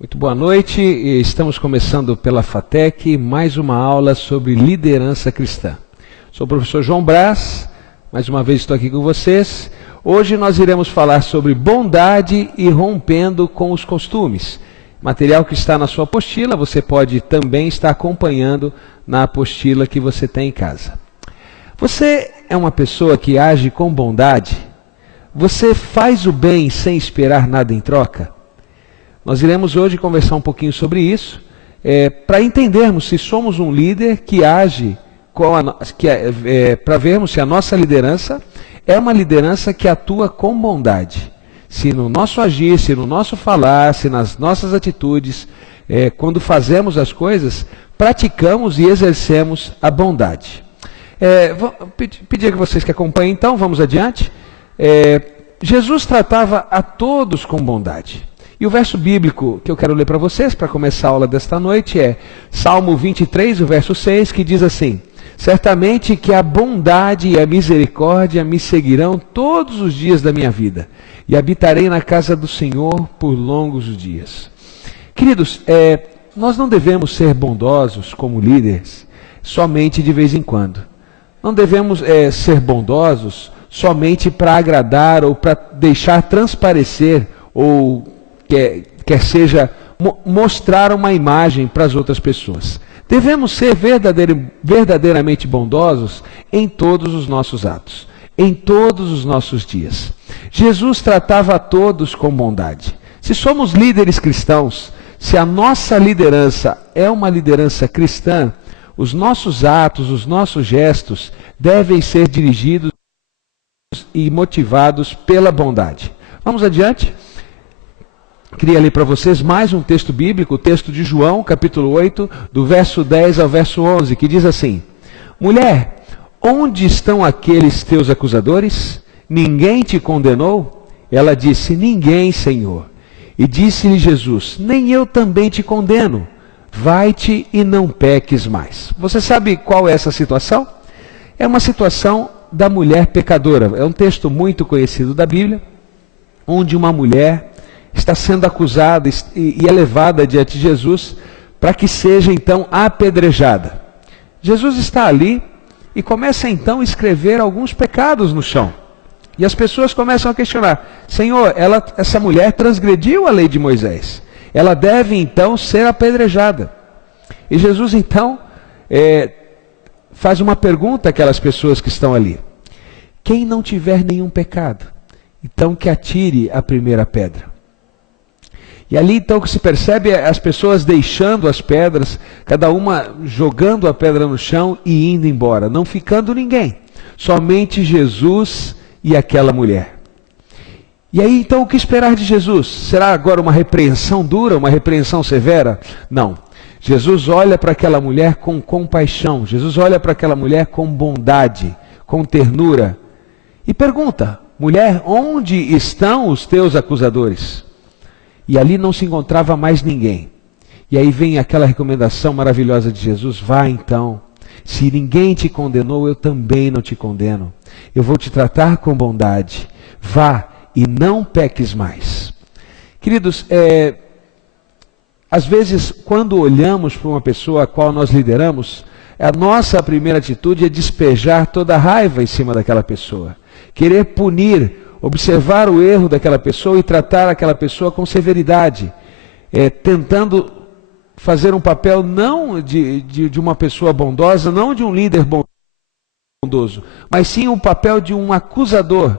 Muito boa noite, estamos começando pela FATEC mais uma aula sobre liderança cristã. Sou o professor João Brás, mais uma vez estou aqui com vocês. Hoje nós iremos falar sobre bondade e rompendo com os costumes. Material que está na sua apostila, você pode também estar acompanhando na apostila que você tem em casa. Você é uma pessoa que age com bondade? Você faz o bem sem esperar nada em troca? Nós iremos hoje conversar um pouquinho sobre isso, para entendermos se somos um líder que age, para vermos se a nossa liderança é uma liderança que atua com bondade. Se no nosso agir, se no nosso falar, se nas nossas atitudes, quando fazemos as coisas, praticamos e exercemos a bondade. Vou pedir que vocês que acompanhem então, vamos adiante. Jesus tratava a todos com bondade. E o verso bíblico que eu quero ler para vocês, para começar a aula desta noite, é Salmo 23, o verso 6, que diz assim: certamente que a bondade e a misericórdia me seguirão todos os dias da minha vida, e habitarei na casa do Senhor por longos dias. Queridos, nós não devemos ser bondosos como líderes somente de vez em quando. Não devemos ser bondosos somente para agradar ou para deixar transparecer ou quer seja mostrar uma imagem para as outras pessoas. Devemos ser verdadeiramente bondosos em todos os nossos atos, em todos os nossos dias. Jesus tratava a todos com bondade. Se somos líderes cristãos, se a nossa liderança é uma liderança cristã, os nossos atos, os nossos gestos devem ser dirigidos e motivados pela bondade. Vamos adiante? Queria ler para vocês mais um texto bíblico, o texto de João, capítulo 8, do verso 10 ao verso 11, que diz assim: mulher, onde estão aqueles teus acusadores? Ninguém te condenou? Ela disse: ninguém, Senhor. E disse-lhe Jesus: nem eu também te condeno. Vai-te e não peques mais. Você sabe qual é essa situação? É uma situação da mulher pecadora. É um texto muito conhecido da Bíblia, onde uma mulher está sendo acusada e é levada diante de Jesus para que seja então apedrejada. Jesus está ali e começa então a escrever alguns pecados no chão. E as pessoas começam a questionar: Senhor, essa mulher transgrediu a lei de Moisés. Ela deve então ser apedrejada. E Jesus então faz uma pergunta àquelas pessoas que estão ali: quem não tiver nenhum pecado, então que atire a primeira pedra. E ali então que se percebe as pessoas deixando as pedras, cada uma jogando a pedra no chão e indo embora, não ficando ninguém, somente Jesus e aquela mulher. E aí então o que esperar de Jesus? Será agora uma repreensão dura, uma repreensão severa? Não. Jesus olha para aquela mulher com compaixão, Jesus olha para aquela mulher com bondade, com ternura e pergunta: mulher, onde estão os teus acusadores? E ali não se encontrava mais ninguém. E aí vem aquela recomendação maravilhosa de Jesus: vá então, se ninguém te condenou, eu também não te condeno. Eu vou te tratar com bondade. Vá e não peques mais. Queridos, às vezes quando olhamos para uma pessoa a qual nós lideramos, a nossa primeira atitude é despejar toda a raiva em cima daquela pessoa. Querer punir, observar o erro daquela pessoa e tratar aquela pessoa com severidade, tentando fazer um papel não de uma pessoa bondosa, não de um líder bondoso, mas sim o papel de um acusador,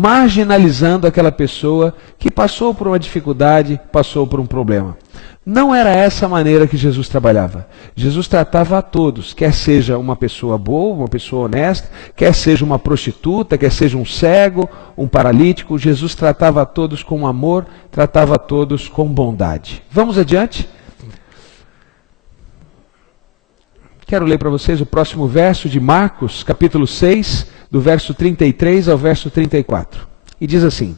marginalizando aquela pessoa que passou por uma dificuldade, passou por um problema. Não era essa a maneira que Jesus trabalhava. Jesus tratava a todos, quer seja uma pessoa boa, uma pessoa honesta, quer seja uma prostituta, quer seja um cego, um paralítico. Jesus tratava a todos com amor, tratava a todos com bondade. Vamos adiante? Quero ler para vocês o próximo verso de Marcos, capítulo 6, do verso 33 ao verso 34. E diz assim: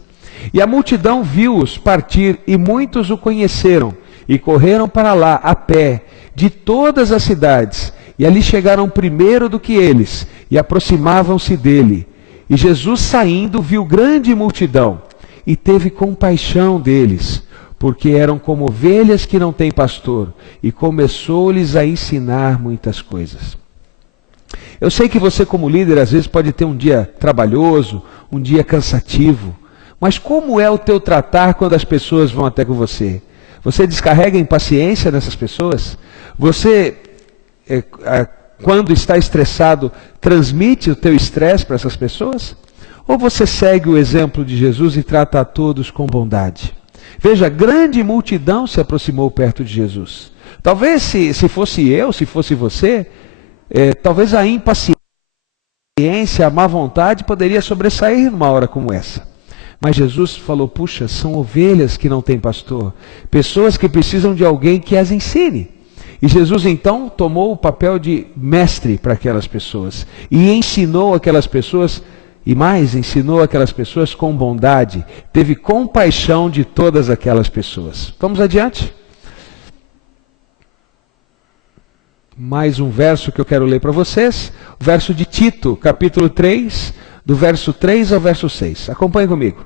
E a multidão viu-os partir, e muitos o conheceram, e correram para lá a pé, de todas as cidades, e ali chegaram primeiro do que eles, e aproximavam-se dele. E Jesus, saindo, viu grande multidão, e teve compaixão deles, porque eram como ovelhas que não têm pastor, e começou-lhes a ensinar muitas coisas. Eu sei que você, como líder, às vezes pode ter um dia trabalhoso, um dia cansativo, mas como é o teu tratar quando as pessoas vão até com você? Você descarrega impaciência nessas pessoas? Você, quando está estressado, transmite o teu estresse para essas pessoas? Ou você segue o exemplo de Jesus e trata a todos com bondade? Veja, grande multidão se aproximou perto de Jesus. Talvez se fosse eu, se fosse você, talvez a impaciência, a má vontade poderia sobressair numa hora como essa. Mas Jesus falou, puxa, são ovelhas que não têm pastor, pessoas que precisam de alguém que as ensine. E Jesus então tomou o papel de mestre para aquelas pessoas e ensinou aquelas pessoas, e mais, ensinou aquelas pessoas com bondade, teve compaixão de todas aquelas pessoas. Vamos adiante? Mais um verso que eu quero ler para vocês, o verso de Tito, capítulo 3, do verso 3 ao verso 6. Acompanhe comigo.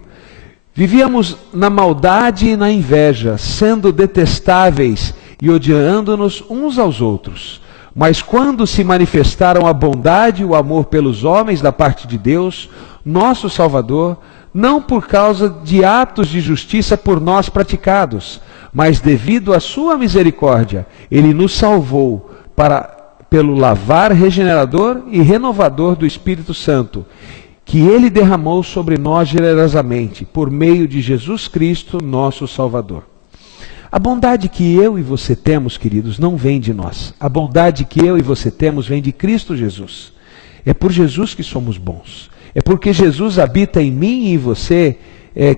Vivíamos na maldade e na inveja, sendo detestáveis e odiando-nos uns aos outros. Mas quando se manifestaram a bondade e o amor pelos homens da parte de Deus, nosso Salvador, não por causa de atos de justiça por nós praticados, mas devido à sua misericórdia, Ele nos salvou pelo lavar regenerador e renovador do Espírito Santo, que Ele derramou sobre nós generosamente, por meio de Jesus Cristo, nosso Salvador. A bondade que eu e você temos, queridos, não vem de nós. A bondade que eu e você temos vem de Cristo Jesus. É por Jesus que somos bons. É porque Jesus habita em mim e em você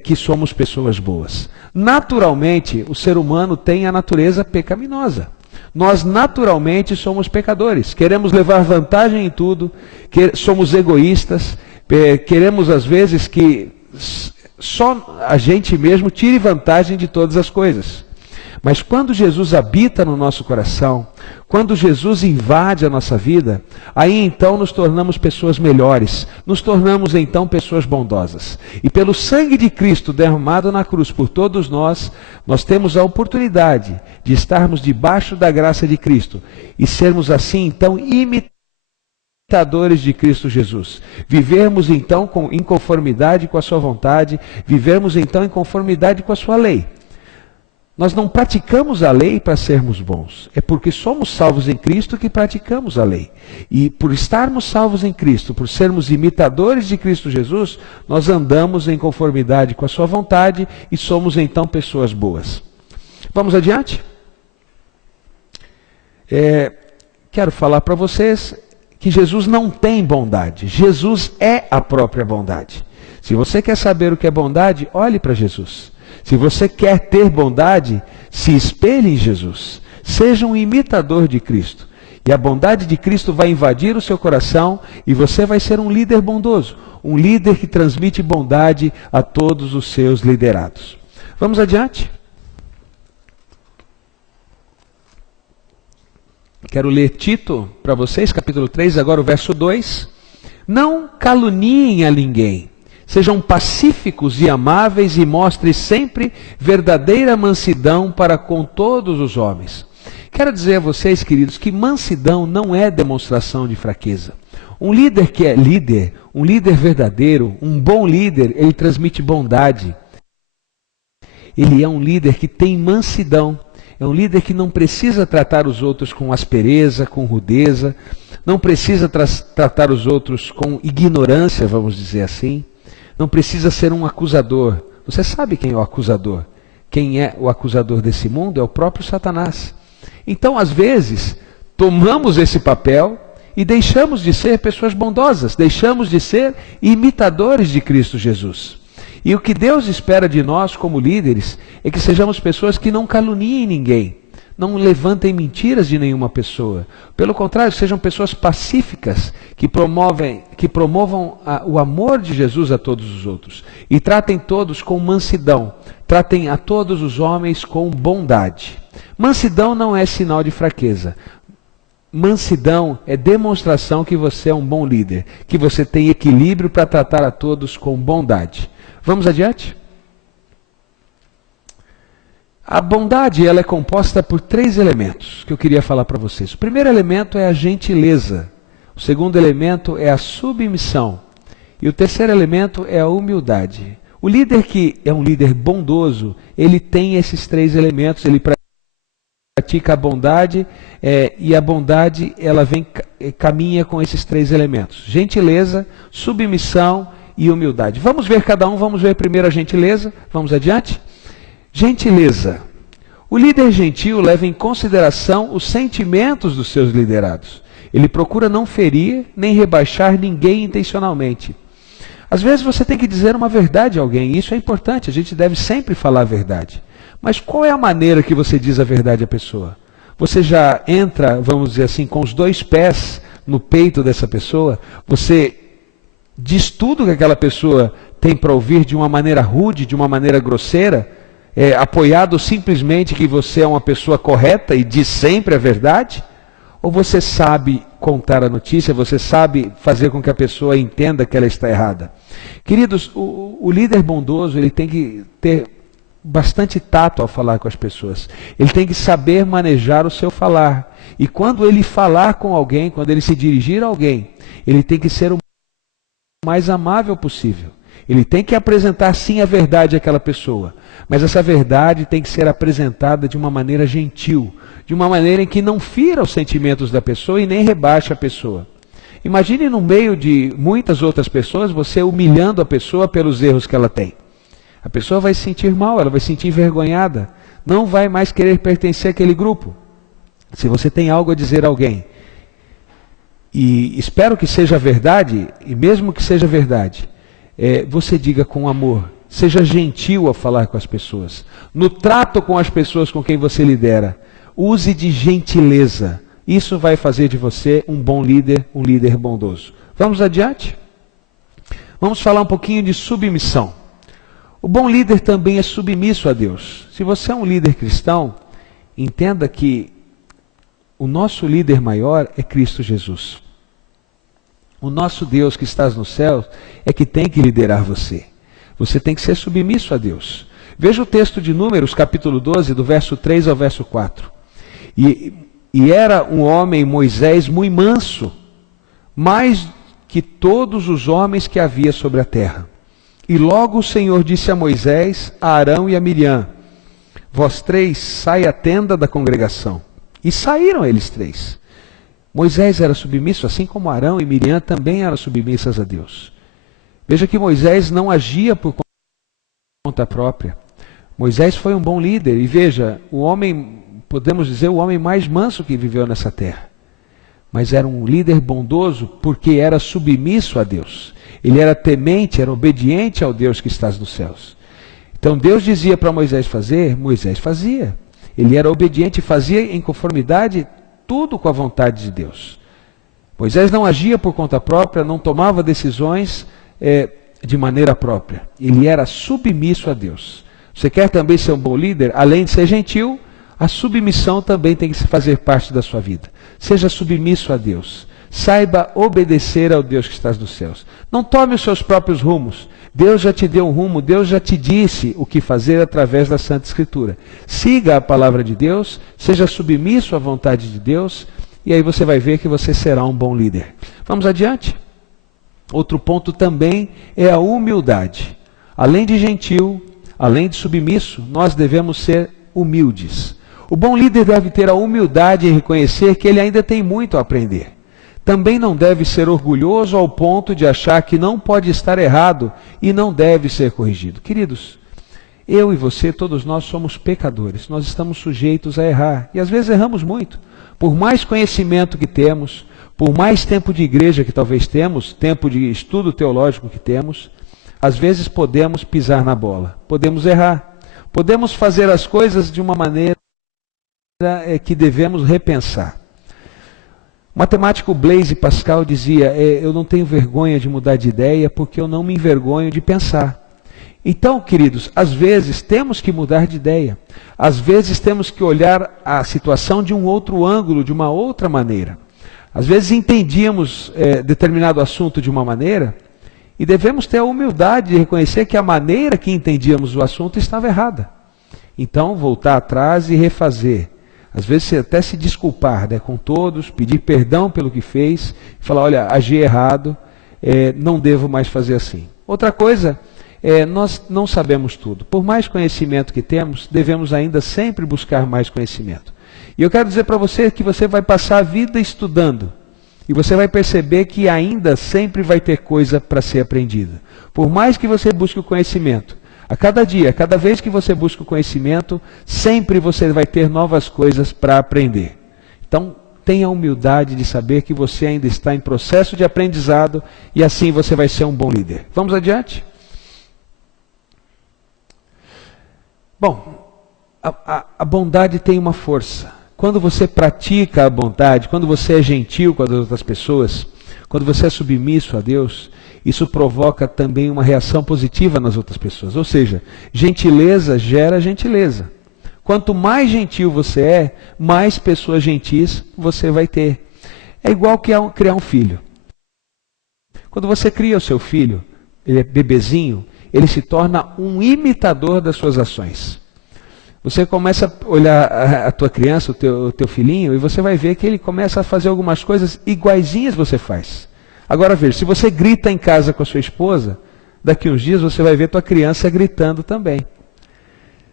que somos pessoas boas. Naturalmente, o ser humano tem a natureza pecaminosa. Nós naturalmente somos pecadores. Queremos levar vantagem em tudo, somos egoístas, queremos às vezes que só a gente mesmo tire vantagem de todas as coisas. Mas quando Jesus habita no nosso coração, quando Jesus invade a nossa vida, aí então nos tornamos pessoas melhores, nos tornamos então pessoas bondosas. E pelo sangue de Cristo derramado na cruz por todos nós, nós temos a oportunidade de estarmos debaixo da graça de Cristo e sermos assim então imitadores de Cristo Jesus. Vivermos então em conformidade com a sua vontade, vivermos então em conformidade com a sua lei. Nós não praticamos a lei para sermos bons. É porque somos salvos em Cristo que praticamos a lei. E por estarmos salvos em Cristo, por sermos imitadores de Cristo Jesus, nós andamos em conformidade com a sua vontade e somos então pessoas boas. Vamos adiante? Quero falar para vocês que Jesus não tem bondade. Jesus é a própria bondade. Se você quer saber o que é bondade, olhe para Jesus. Se você quer ter bondade, se espelhe em Jesus. Seja um imitador de Cristo. E a bondade de Cristo vai invadir o seu coração e você vai ser um líder bondoso. Um líder que transmite bondade a todos os seus liderados. Vamos adiante? Quero ler Tito para vocês, capítulo 3, agora o verso 2. Não caluniem a ninguém. Sejam pacíficos e amáveis e mostrem sempre verdadeira mansidão para com todos os homens. Quero dizer a vocês, queridos, que mansidão não é demonstração de fraqueza. Um líder que é líder, um líder verdadeiro, um bom líder, ele transmite bondade. Ele é um líder que tem mansidão. É um líder que não precisa tratar os outros com aspereza, com rudeza. Não precisa tratar os outros com ignorância, vamos dizer assim. Não precisa ser um acusador. Você sabe quem é o acusador? Quem é o acusador desse mundo? É o próprio Satanás. Então, às vezes, tomamos esse papel e deixamos de ser pessoas bondosas, deixamos de ser imitadores de Cristo Jesus. E o que Deus espera de nós como líderes é que sejamos pessoas que não caluniem ninguém. não levantem mentiras de nenhuma pessoa. Pelo contrário, sejam pessoas pacíficas, que promovam o amor de Jesus a todos os outros. E tratem todos com mansidão. Tratem a todos os homens com bondade. Mansidão não é sinal de fraqueza. Mansidão é demonstração que você é um bom líder, que você tem equilíbrio para tratar a todos com bondade. Vamos adiante? A bondade, ela é composta por 3 elementos que eu queria falar para vocês. O primeiro elemento é a gentileza. O segundo elemento é a submissão. E o terceiro elemento é a humildade. O líder que é um líder bondoso, ele tem esses 3 elementos, ele pratica a bondade, e a bondade ela caminha com esses 3 elementos. Gentileza, submissão e humildade. Vamos ver cada um, vamos ver primeiro a gentileza, vamos adiante? Gentileza. O líder gentil leva em consideração os sentimentos dos seus liderados. Ele procura não ferir nem rebaixar ninguém intencionalmente. Às vezes você tem que dizer uma verdade a alguém, e isso é importante, a gente deve sempre falar a verdade. Mas qual é a maneira que você diz a verdade à pessoa? Você já entra, vamos dizer assim, com os 2 pés no peito dessa pessoa? Você diz tudo que aquela pessoa tem para ouvir de uma maneira rude, de uma maneira grosseira? Apoiado simplesmente que você é uma pessoa correta e diz sempre a verdade? Ou você sabe contar a notícia, você sabe fazer com que a pessoa entenda que ela está errada? Queridos, o líder bondoso, ele tem que ter bastante tato ao falar com as pessoas. Ele tem que saber manejar o seu falar. E quando ele falar com alguém, quando ele se dirigir a alguém, ele tem que ser o mais amável possível. Ele tem que apresentar sim a verdade àquela pessoa, mas essa verdade tem que ser apresentada de uma maneira gentil, de uma maneira em que não fira os sentimentos da pessoa e nem rebaixa a pessoa. Imagine no meio de muitas outras pessoas, você humilhando a pessoa pelos erros que ela tem. A pessoa vai se sentir mal, ela vai se sentir envergonhada, não vai mais querer pertencer àquele grupo. Se você tem algo a dizer a alguém, e espero que seja verdade, e mesmo que seja verdade, você diga com amor, seja gentil ao falar com as pessoas. No trato com as pessoas com quem você lidera, use de gentileza. Isso vai fazer de você um bom líder, um líder bondoso. Vamos adiante? Vamos falar um pouquinho de submissão. O bom líder também é submisso a Deus. Se você é um líder cristão, entenda que o nosso líder maior é Cristo Jesus. O nosso Deus que estás no céu é que tem que liderar você. Você tem que ser submisso a Deus. Veja o texto de Números, capítulo 12, do verso 3 ao verso 4. E era um homem, Moisés, muito manso, mais que todos os homens que havia sobre a terra. E logo o Senhor disse a Moisés, a Arão e a Miriam: vós 3 sai à tenda da congregação. E saíram eles 3. Moisés era submisso, assim como Arão e Miriam também eram submissas a Deus. Veja que Moisés não agia por conta própria. Moisés foi um bom líder, e veja, o homem, podemos dizer, o homem mais manso que viveu nessa terra. Mas era um líder bondoso porque era submisso a Deus. Ele era temente, era obediente ao Deus que estás nos céus. Então Deus dizia para Moisés fazer, Moisés fazia. Ele era obediente e fazia em conformidade tudo com a vontade de Deus. Moisés não agia por conta própria, não tomava decisões de maneira própria. Ele era submisso a Deus. Você quer também ser um bom líder? Além de ser gentil, a submissão também tem que fazer parte da sua vida. Seja submisso a Deus. Saiba obedecer ao Deus que está nos céus. Não tome os seus próprios rumos. Deus já te deu um rumo, Deus já te disse o que fazer através da Santa Escritura. Siga a palavra de Deus, seja submisso à vontade de Deus, e aí você vai ver que você será um bom líder. Vamos adiante? Outro ponto também é a humildade. Além de gentil, além de submisso, nós devemos ser humildes. O bom líder deve ter a humildade em reconhecer que ele ainda tem muito a aprender. Também não deve ser orgulhoso ao ponto de achar que não pode estar errado e não deve ser corrigido. Queridos, eu e você, todos nós somos pecadores, nós estamos sujeitos a errar, e às vezes erramos muito. Por mais conhecimento que temos, por mais tempo de igreja que talvez temos, tempo de estudo teológico que temos, às vezes podemos pisar na bola, podemos errar, podemos fazer as coisas de uma maneira que devemos repensar. O matemático Blaise Pascal dizia, eu não tenho vergonha de mudar de ideia porque eu não me envergonho de pensar. Então, queridos, às vezes temos que mudar de ideia. Às vezes temos que olhar a situação de um outro ângulo, de uma outra maneira. Às vezes entendíamos determinado assunto de uma maneira e devemos ter a humildade de reconhecer que a maneira que entendíamos o assunto estava errada. Então, voltar atrás e refazer. Às vezes até se desculpar com todos, pedir perdão pelo que fez, falar, olha, agi errado, não devo mais fazer assim. Outra coisa, nós não sabemos tudo. Por mais conhecimento que temos, devemos ainda sempre buscar mais conhecimento. E eu quero dizer para você que você vai passar a vida estudando. E você vai perceber que ainda sempre vai ter coisa para ser aprendida. Por mais que você busque o conhecimento, a cada dia, cada vez que você busca o conhecimento, sempre você vai ter novas coisas para aprender. Então, tenha a humildade de saber que você ainda está em processo de aprendizado e assim você vai ser um bom líder. Vamos adiante? Bom, a bondade tem uma força. Quando você pratica a bondade, quando você é gentil com as outras pessoas, quando você é submisso a Deus, isso provoca também uma reação positiva nas outras pessoas. Ou seja, gentileza gera gentileza. Quanto mais gentil você é, mais pessoas gentis você vai ter. É igual que criar um filho. Quando você cria o seu filho, ele é bebezinho, ele se torna um imitador das suas ações. Você começa a olhar a tua criança, o teu filhinho, e você vai ver que ele começa a fazer algumas coisas iguaizinhas você faz. Agora veja, se você grita em casa com a sua esposa, daqui uns dias você vai ver tua criança gritando também.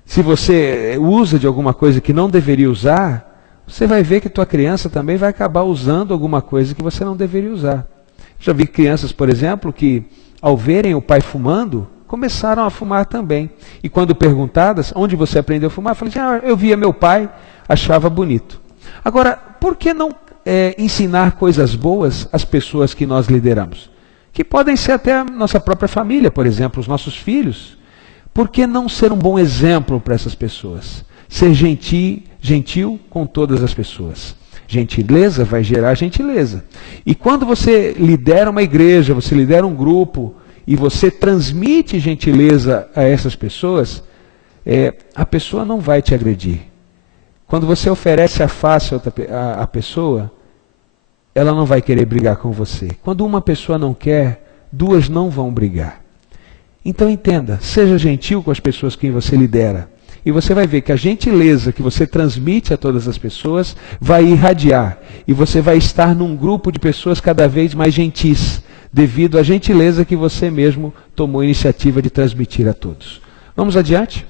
Se você usa de alguma coisa que não deveria usar, você vai ver que tua criança também vai acabar usando alguma coisa que você não deveria usar. Já vi crianças, por exemplo, que ao verem o pai fumando, começaram a fumar também. E quando perguntadas, onde você aprendeu a fumar? Eu falei assim, eu via meu pai, achava bonito. Agora, por que não ensinar coisas boas às pessoas que nós lideramos? Que podem ser até a nossa própria família, por exemplo, os nossos filhos. Por que não ser um bom exemplo para essas pessoas? Ser gentil com todas as pessoas. Gentileza vai gerar gentileza. E quando você lidera uma igreja, você lidera um grupo, e você transmite gentileza a essas pessoas, a pessoa não vai te agredir. Quando você oferece a face à pessoa, ela não vai querer brigar com você. Quando uma pessoa não quer, duas não vão brigar. Então entenda, seja gentil com as pessoas que você lidera. E você vai ver que a gentileza que você transmite a todas as pessoas vai irradiar. E você vai estar num grupo de pessoas cada vez mais gentis, devido à gentileza que você mesmo tomou a iniciativa de transmitir a todos. Vamos adiante?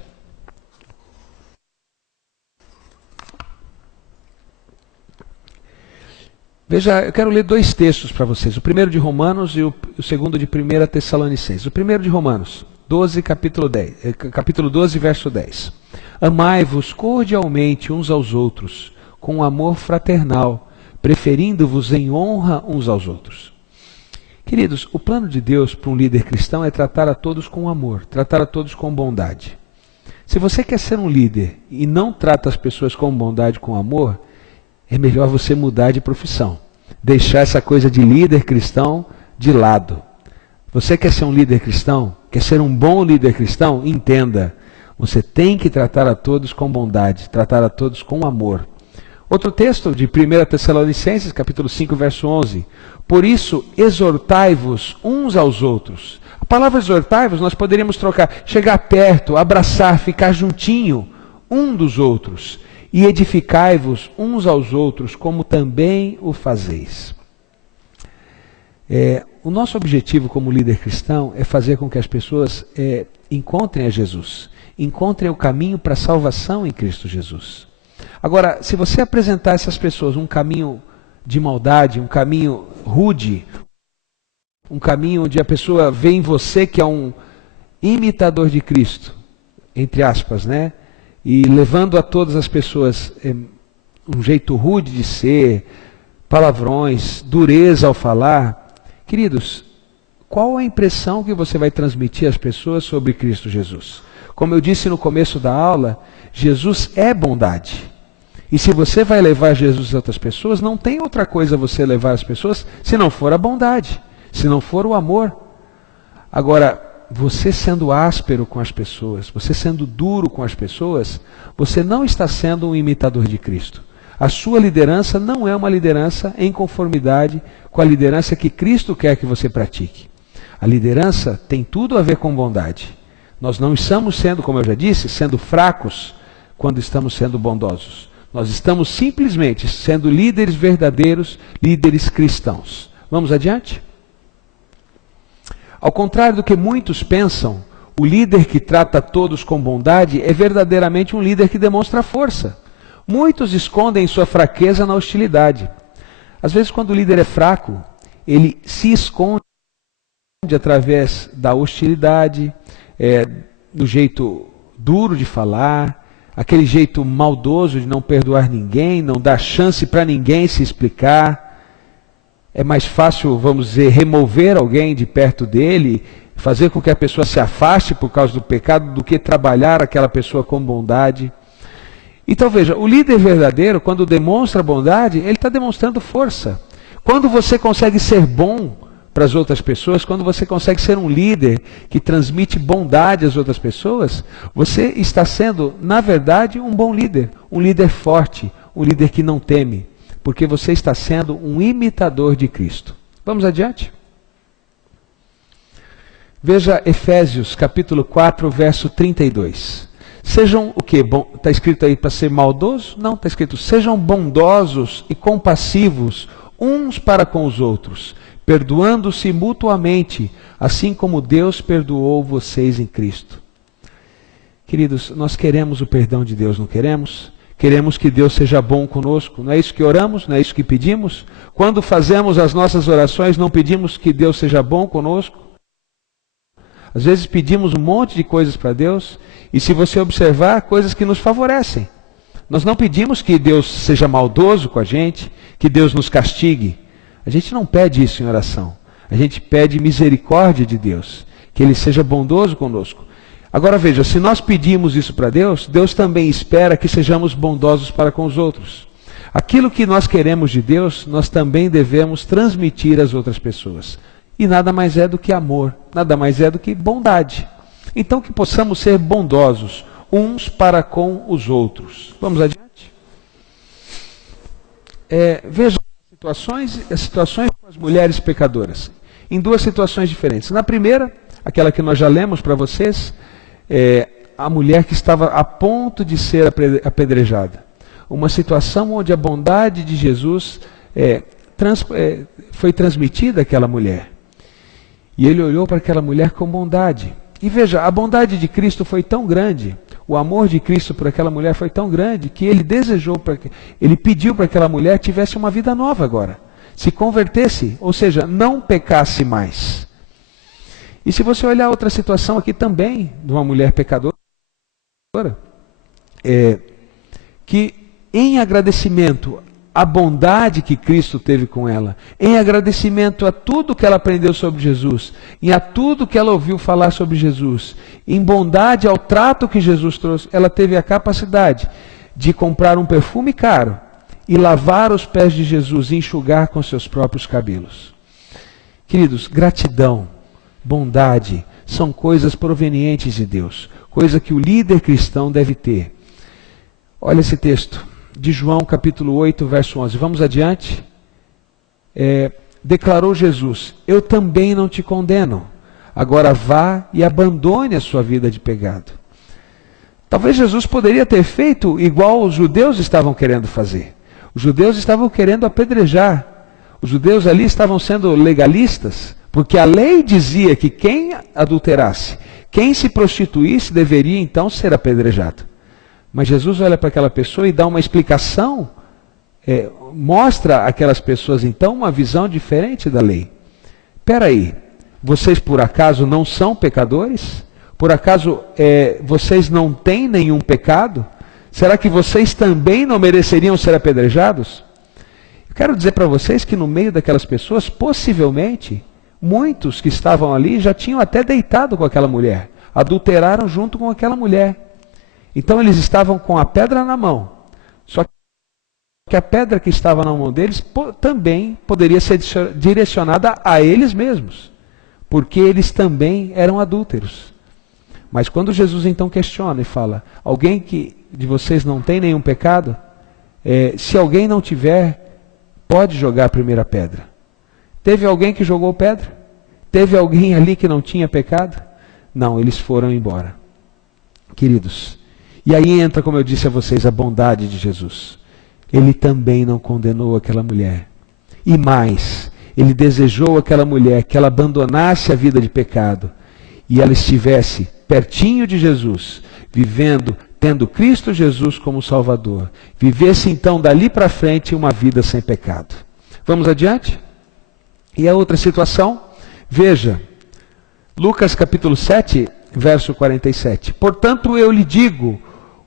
Veja, eu quero ler dois textos para vocês. O primeiro de Romanos e o segundo de 1 Tessalonicenses. O primeiro de Romanos, capítulo 12, verso 10. Amai-vos cordialmente uns aos outros, com amor fraternal, preferindo-vos em honra uns aos outros. Queridos, o plano de Deus para um líder cristão é tratar a todos com amor, tratar a todos com bondade. Se você quer ser um líder e não trata as pessoas com bondade, com amor, é melhor você mudar de profissão. Deixar essa coisa de líder cristão de lado. Você quer ser um líder cristão? Quer ser um bom líder cristão? Entenda, você tem que tratar a todos com bondade, tratar a todos com amor. Outro texto de 1 Tessalonicenses, capítulo 5, verso 11. Por isso, exortai-vos uns aos outros. A palavra exortai-vos nós poderíamos trocar, chegar perto, abraçar, ficar juntinho um dos outros. E edificai-vos uns aos outros, como também o fazeis. O nosso objetivo como líder cristão é fazer com que as pessoas encontrem a Jesus, encontrem o caminho para a salvação em Cristo Jesus. Agora, se você apresentar a essas pessoas um caminho de maldade, um caminho rude, um caminho onde a pessoa vê em você que é um imitador de Cristo, entre aspas, né? E levando a todas as pessoas um jeito rude de ser, palavrões, dureza ao falar. Queridos, qual a impressão que você vai transmitir às pessoas sobre Cristo Jesus? Como eu disse no começo da aula, Jesus é bondade. E se você vai levar Jesus a outras pessoas, não tem outra coisa a você levar as pessoas se não for a bondade, se não for o amor. Agora, você sendo áspero com as pessoas, você sendo duro com as pessoas, você não está sendo um imitador de Cristo. A sua liderança não é uma liderança em conformidade com a liderança que Cristo quer que você pratique. A liderança tem tudo a ver com bondade. Nós não estamos sendo, como eu já disse, sendo fracos quando estamos sendo bondosos. Nós estamos simplesmente sendo líderes verdadeiros, líderes cristãos. Vamos adiante? Ao contrário do que muitos pensam, o líder que trata todos com bondade é verdadeiramente um líder que demonstra força. Muitos escondem sua fraqueza na hostilidade. Às vezes, quando o líder é fraco, ele se esconde através da hostilidade, do jeito duro de falar, aquele jeito maldoso de não perdoar ninguém, não dar chance para ninguém se explicar. É mais fácil, vamos dizer, remover alguém de perto dele, fazer com que a pessoa se afaste por causa do pecado, do que trabalhar aquela pessoa com bondade. Então veja, o líder verdadeiro, quando demonstra bondade, ele está demonstrando força. Quando você consegue ser bom para as outras pessoas, quando você consegue ser um líder que transmite bondade às outras pessoas, você está sendo, na verdade, um bom líder, um líder forte, um líder que não teme, porque você está sendo um imitador de Cristo. Vamos adiante? Veja Efésios capítulo 4, verso 32. Sejam o quê? Está escrito aí para ser maldoso? Não, está escrito, sejam bondosos e compassivos uns para com os outros, perdoando-se mutuamente, assim como Deus perdoou vocês em Cristo. Queridos, nós queremos o perdão de Deus, não queremos? Queremos que Deus seja bom conosco, não é isso que oramos, não é isso que pedimos? Quando fazemos as nossas orações, não pedimos que Deus seja bom conosco? Às vezes pedimos um monte de coisas para Deus, e se você observar, coisas que nos favorecem. Nós não pedimos que Deus seja maldoso com a gente, que Deus nos castigue. A gente não pede isso em oração. A gente pede misericórdia de Deus, que Ele seja bondoso conosco. Agora veja, se nós pedimos isso para Deus, Deus também espera que sejamos bondosos para com os outros. Aquilo que nós queremos de Deus, nós também devemos transmitir às outras pessoas. E nada mais é do que amor, nada mais é do que bondade. Então que possamos ser bondosos uns para com os outros. Vamos adiante? Veja as situações com as mulheres pecadoras, em duas situações diferentes. Na primeira, aquela que nós já lemos para vocês, a mulher que estava a ponto de ser apedrejada. Uma situação onde a bondade de Jesus foi transmitida àquela mulher. E ele olhou para aquela mulher com bondade. E veja, a bondade de Cristo foi tão grande, o amor de Cristo por aquela mulher foi tão grande, que ele ele pediu para que aquela mulher tivesse uma vida nova agora. Se convertesse, ou seja, não pecasse mais. E se você olhar outra situação aqui também, de uma mulher pecadora, que em agradecimento à bondade que Cristo teve com ela, em agradecimento a tudo que ela aprendeu sobre Jesus, e a tudo que ela ouviu falar sobre Jesus, em bondade ao trato que Jesus trouxe, ela teve a capacidade de comprar um perfume caro e lavar os pés de Jesus e enxugar com seus próprios cabelos. Queridos, gratidão, bondade, são coisas provenientes de Deus, coisa que o líder cristão deve ter. Olha esse texto de João capítulo 8, verso 11. Vamos adiante? Declarou Jesus, eu também não te condeno. Agora vá e abandone a sua vida de pecado. Talvez Jesus poderia ter feito igual os judeus estavam querendo fazer. Os judeus estavam querendo apedrejar. Os judeus ali estavam sendo legalistas, porque a lei dizia que quem adulterasse, quem se prostituísse, deveria então ser apedrejado. Mas Jesus olha para aquela pessoa e dá uma explicação, mostra àquelas pessoas então uma visão diferente da lei. Espera aí, vocês por acaso não são pecadores? Por acaso vocês não têm nenhum pecado? Será que vocês também não mereceriam ser apedrejados? Eu quero dizer para vocês que no meio daquelas pessoas, possivelmente, muitos que estavam ali já tinham até deitado com aquela mulher, adulteraram junto com aquela mulher. Então eles estavam com a pedra na mão. Só que a pedra que estava na mão deles também poderia ser direcionada a eles mesmos, porque eles também eram adúlteros. Mas quando Jesus então questiona e fala: alguém que de vocês não tem nenhum pecado, se alguém não tiver, pode jogar a primeira pedra. Teve alguém que jogou pedra? Teve alguém ali que não tinha pecado? Não, eles foram embora. Queridos, e aí entra, como eu disse a vocês, a bondade de Jesus. Ele também não condenou aquela mulher. E mais, ele desejou aquela mulher que ela abandonasse a vida de pecado e ela estivesse pertinho de Jesus, vivendo, tendo Cristo Jesus como Salvador. Vivesse então dali para frente uma vida sem pecado. Vamos adiante? E a outra situação, veja, Lucas capítulo 7, verso 47. Portanto eu lhe digo,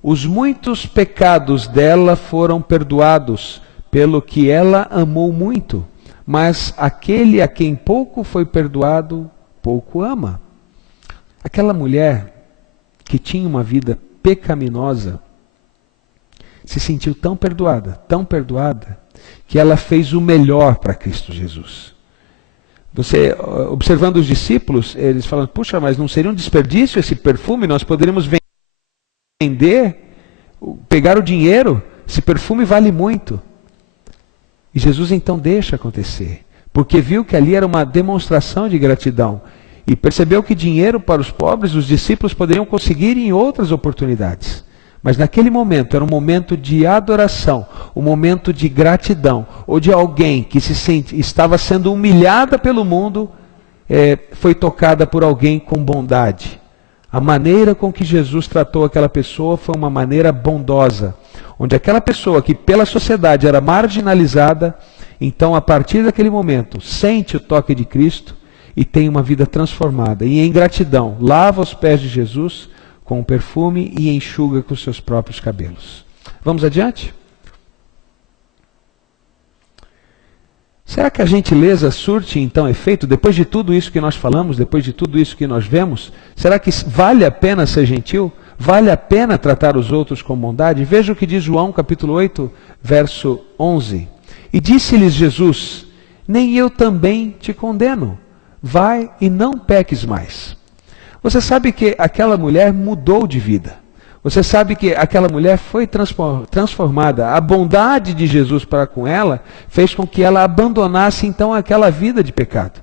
os muitos pecados dela foram perdoados, pelo que ela amou muito. Mas aquele a quem pouco foi perdoado, pouco ama. Aquela mulher que tinha uma vida pecaminosa, se sentiu tão perdoada, que ela fez o melhor para Cristo Jesus. Você, observando os discípulos, eles falam: puxa, mas não seria um desperdício esse perfume? Nós poderíamos vender, pegar o dinheiro, esse perfume vale muito. E Jesus então deixa acontecer, porque viu que ali era uma demonstração de gratidão e percebeu que dinheiro para os pobres os discípulos poderiam conseguir em outras oportunidades. Mas naquele momento era um momento de adoração, um momento de gratidão, ou de alguém que estava sendo humilhada pelo mundo, foi tocada por alguém com bondade. A maneira com que Jesus tratou aquela pessoa foi uma maneira bondosa, onde aquela pessoa que pela sociedade era marginalizada, então a partir daquele momento sente o toque de Cristo e tem uma vida transformada. E em gratidão lava os pés de Jesus com o perfume e enxuga com os seus próprios cabelos. Vamos adiante? Será que a gentileza surte então efeito? Depois de tudo isso que nós falamos, depois de tudo isso que nós vemos, será que vale a pena ser gentil? Vale a pena tratar os outros com bondade? Veja o que diz João capítulo 8, verso 11. E disse-lhes Jesus: nem eu também te condeno. Vai e não peques mais. Você sabe que aquela mulher mudou de vida. Você sabe que aquela mulher foi transformada. A bondade de Jesus para com ela fez com que ela abandonasse então aquela vida de pecado.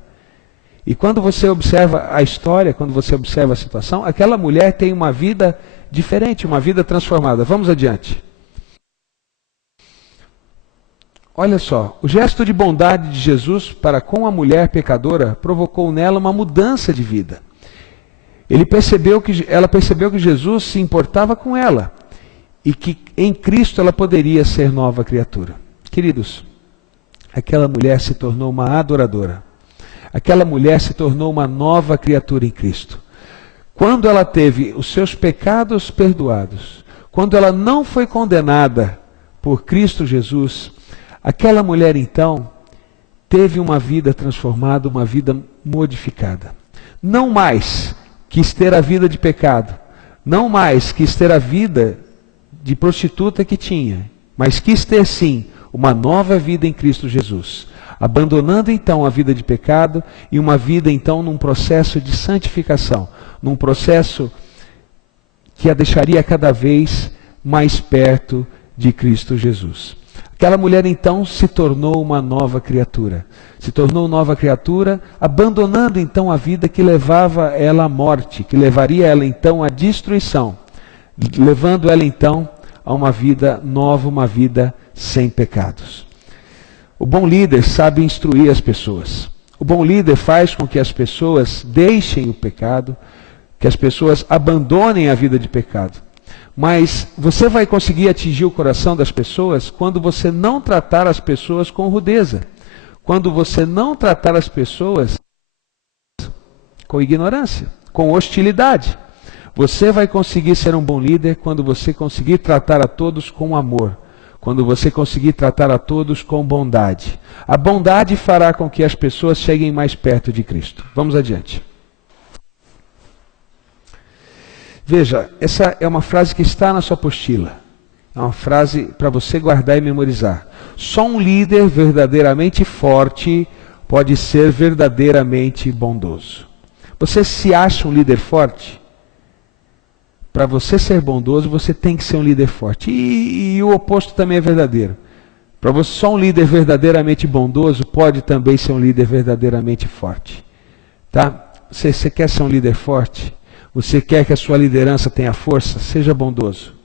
E quando você observa a história, quando você observa a situação, aquela mulher tem uma vida diferente, uma vida transformada. Vamos adiante. Olha só, o gesto de bondade de Jesus para com a mulher pecadora provocou nela uma mudança de vida. Ela percebeu que Jesus se importava com ela e que em Cristo ela poderia ser nova criatura. Queridos, aquela mulher se tornou uma adoradora. Aquela mulher se tornou uma nova criatura em Cristo. Quando ela teve os seus pecados perdoados, quando ela não foi condenada por Cristo Jesus, aquela mulher então teve uma vida transformada, uma vida modificada. Não mais quis ter a vida de pecado, não mais quis ter a vida de prostituta que tinha, mas quis ter sim uma nova vida em Cristo Jesus, abandonando então a vida de pecado e uma vida então num processo de santificação, num processo que a deixaria cada vez mais perto de Cristo Jesus. Aquela mulher então se tornou uma nova criatura. Se tornou nova criatura, abandonando então a vida que levava ela à morte, que levaria ela então à destruição, levando ela então a uma vida nova, uma vida sem pecados. O bom líder sabe instruir as pessoas. O bom líder faz com que as pessoas deixem o pecado, que as pessoas abandonem a vida de pecado. Mas você vai conseguir atingir o coração das pessoas quando você não tratar as pessoas com rudeza. Quando você não tratar as pessoas com ignorância, com hostilidade. Você vai conseguir ser um bom líder quando você conseguir tratar a todos com amor. Quando você conseguir tratar a todos com bondade. A bondade fará com que as pessoas cheguem mais perto de Cristo. Vamos adiante. Veja, essa é uma frase que está na sua apostila. É uma frase para você guardar e memorizar. Só um líder verdadeiramente forte pode ser verdadeiramente bondoso. Você se acha um líder forte? Para você ser bondoso, você tem que ser um líder forte. E o oposto também é verdadeiro. Para você, só um líder verdadeiramente bondoso pode também ser um líder verdadeiramente forte. Tá? Você quer ser um líder forte? Você quer que a sua liderança tenha força? Seja bondoso.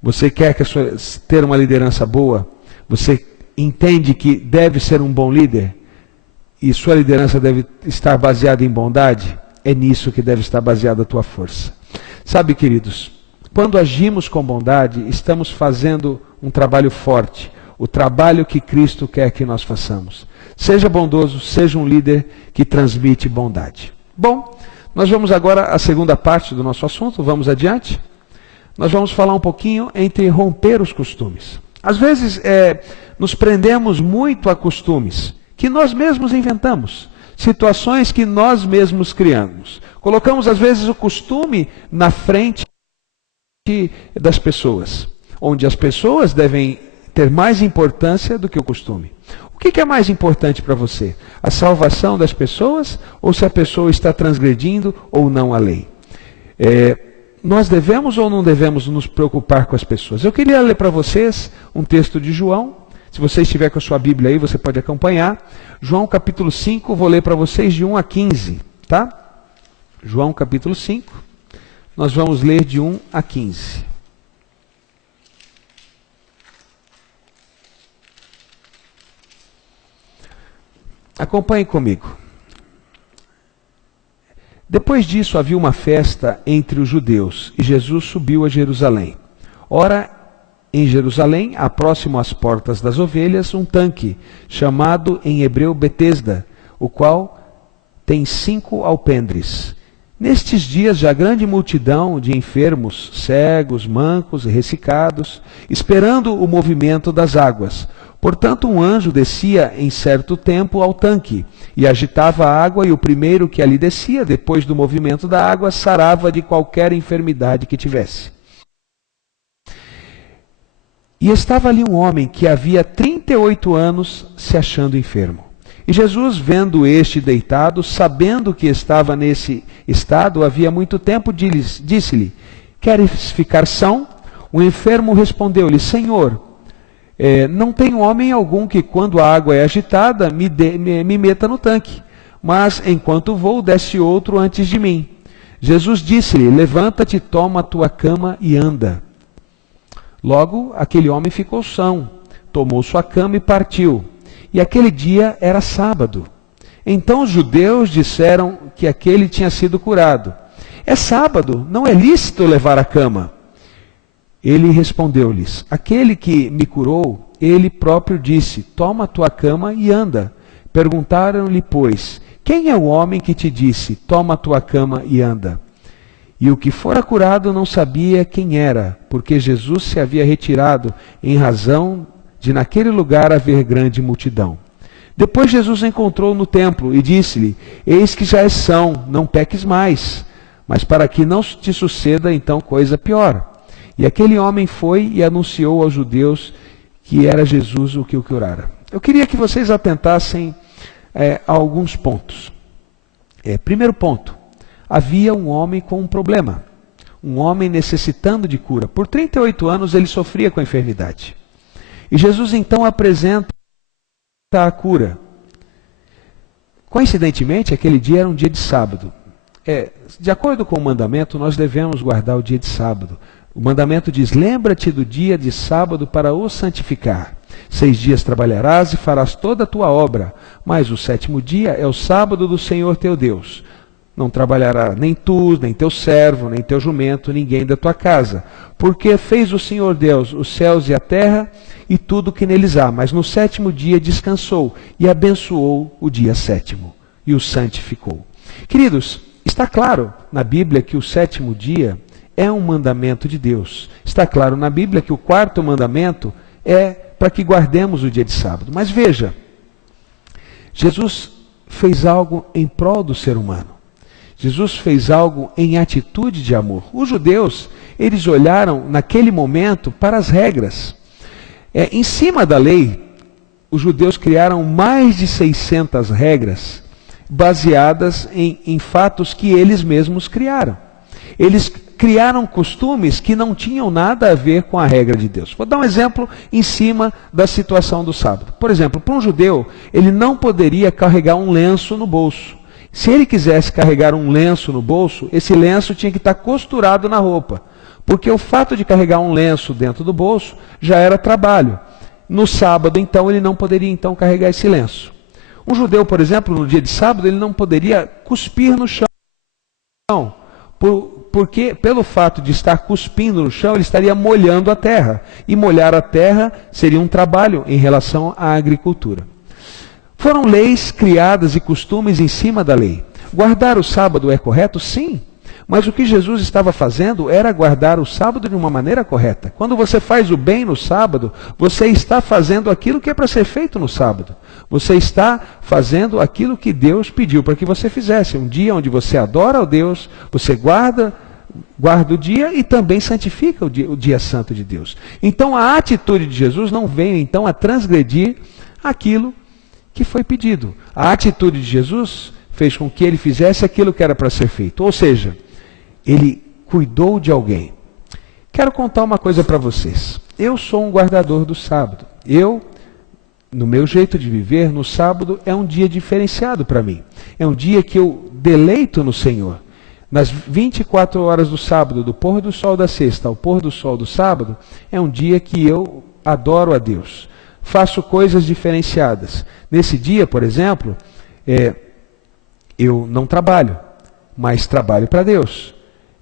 Você quer ter uma liderança boa? Você entende que deve ser um bom líder? E sua liderança deve estar baseada em bondade? É nisso que deve estar baseada a tua força. Sabe, queridos, quando agimos com bondade, estamos fazendo um trabalho forte. O trabalho que Cristo quer que nós façamos. Seja bondoso, seja um líder que transmite bondade. Bom, nós vamos agora à segunda parte do nosso assunto. Vamos adiante? Nós vamos falar um pouquinho entre romper os costumes. Às vezes, nos prendemos muito a costumes que nós mesmos inventamos. Situações que nós mesmos criamos. Colocamos, às vezes, o costume na frente das pessoas. Onde as pessoas devem ter mais importância do que o costume. O que é mais importante para você? A salvação das pessoas ou se a pessoa está transgredindo ou não a lei? Nós devemos ou não devemos nos preocupar com as pessoas? Eu queria ler para vocês um texto de João. Se você estiver com a sua Bíblia aí, você pode acompanhar. João capítulo 5, vou ler para vocês de 1 a 15. Tá? João capítulo 5, nós vamos ler de 1 a 15. Acompanhe comigo. Depois disso havia uma festa entre os judeus e Jesus subiu a Jerusalém. Ora, em Jerusalém, próximo às portas das ovelhas, um tanque, chamado em hebreu Betesda, o qual tem 5 alpendres. Nestes dias já grande multidão de enfermos, cegos, mancos e ressecados, esperando o movimento das águas. Portanto, um anjo descia em certo tempo ao tanque e agitava a água, e o primeiro que ali descia, depois do movimento da água, sarava de qualquer enfermidade que tivesse. E estava ali um homem que havia 38 anos se achando enfermo. E Jesus, vendo este deitado, sabendo que estava nesse estado havia muito tempo, disse-lhe: Queres ficar são? O enfermo respondeu-lhe: Senhor, não tem homem algum que, quando a água é agitada, me meta no tanque. Mas, enquanto vou, desce outro antes de mim. Jesus disse-lhe: Levanta-te, toma a tua cama e anda. Logo, aquele homem ficou são, tomou sua cama e partiu. E aquele dia era sábado. Então os judeus disseram que aquele tinha sido curado. É sábado, não é lícito levar a cama. Ele respondeu-lhes: Aquele que me curou, ele próprio disse: Toma a tua cama e anda. Perguntaram-lhe, pois: Quem é o homem que te disse: Toma a tua cama e anda? E o que fora curado não sabia quem era, porque Jesus se havia retirado em razão de naquele lugar haver grande multidão. Depois Jesus encontrou no templo e disse-lhe: Eis que já és são, não peques mais, mas para que não te suceda então coisa pior. E aquele homem foi e anunciou aos judeus que era Jesus o que o curara. Eu queria que vocês atentassem a alguns pontos. Primeiro ponto, havia um homem com um problema. Um homem necessitando de cura. Por 38 anos ele sofria com a enfermidade. E Jesus então apresenta a cura. Coincidentemente, aquele dia era um dia de sábado. De acordo com o mandamento, nós devemos guardar o dia de sábado. O mandamento diz: lembra-te do dia de sábado para o santificar. 6 dias trabalharás e farás toda a tua obra, mas o 7º dia é o sábado do Senhor teu Deus. Não trabalhará nem tu, nem teu servo, nem teu jumento, ninguém da tua casa. Porque fez o Senhor Deus os céus e a terra e tudo o que neles há. Mas no 7º dia descansou e abençoou o dia 7º e o santificou. Queridos, está claro na Bíblia que o 7º dia é um mandamento de Deus. Está claro na Bíblia que o 4º mandamento é para que guardemos o dia de sábado. Mas veja, Jesus fez algo em prol do ser humano. Jesus fez algo em atitude de amor. Os judeus, eles olharam naquele momento para as regras. Em cima da lei, os judeus criaram mais de 600 regras baseadas em fatos que eles mesmos criaram. Eles criaram costumes que não tinham nada a ver com a regra de Deus. Vou dar um exemplo em cima da situação do sábado. Por exemplo, para um judeu, ele não poderia carregar um lenço no bolso. Se ele quisesse carregar um lenço no bolso, esse lenço tinha que estar costurado na roupa. Porque o fato de carregar um lenço dentro do bolso já era trabalho. No sábado, então, ele não poderia carregar esse lenço. Um judeu, por exemplo, no dia de sábado, ele não poderia cuspir no chão. Porque pelo fato de estar cuspindo no chão, ele estaria molhando a terra. E molhar a terra seria um trabalho em relação à agricultura. Foram leis criadas e costumes em cima da lei. Guardar o sábado é correto? Sim. Mas o que Jesus estava fazendo era guardar o sábado de uma maneira correta. Quando você faz o bem no sábado, você está fazendo aquilo que é para ser feito no sábado. Você está fazendo aquilo que Deus pediu para que você fizesse. Um dia onde você adora a Deus, você guarda o dia e também santifica o dia santo de Deus. Então a atitude de Jesus não veio então a transgredir aquilo que foi pedido. A atitude de Jesus fez com que ele fizesse aquilo que era para ser feito. Ou seja, ele cuidou de alguém. Quero contar uma coisa para vocês. Eu sou um guardador do sábado. No meu jeito de viver, no sábado é um dia diferenciado para mim. É um dia que eu deleito no Senhor. Nas 24 horas do sábado, do pôr do sol da sexta ao pôr do sol do sábado, é um dia que eu adoro a Deus. Faço coisas diferenciadas. Nesse dia, por exemplo, eu não trabalho, mas trabalho para Deus.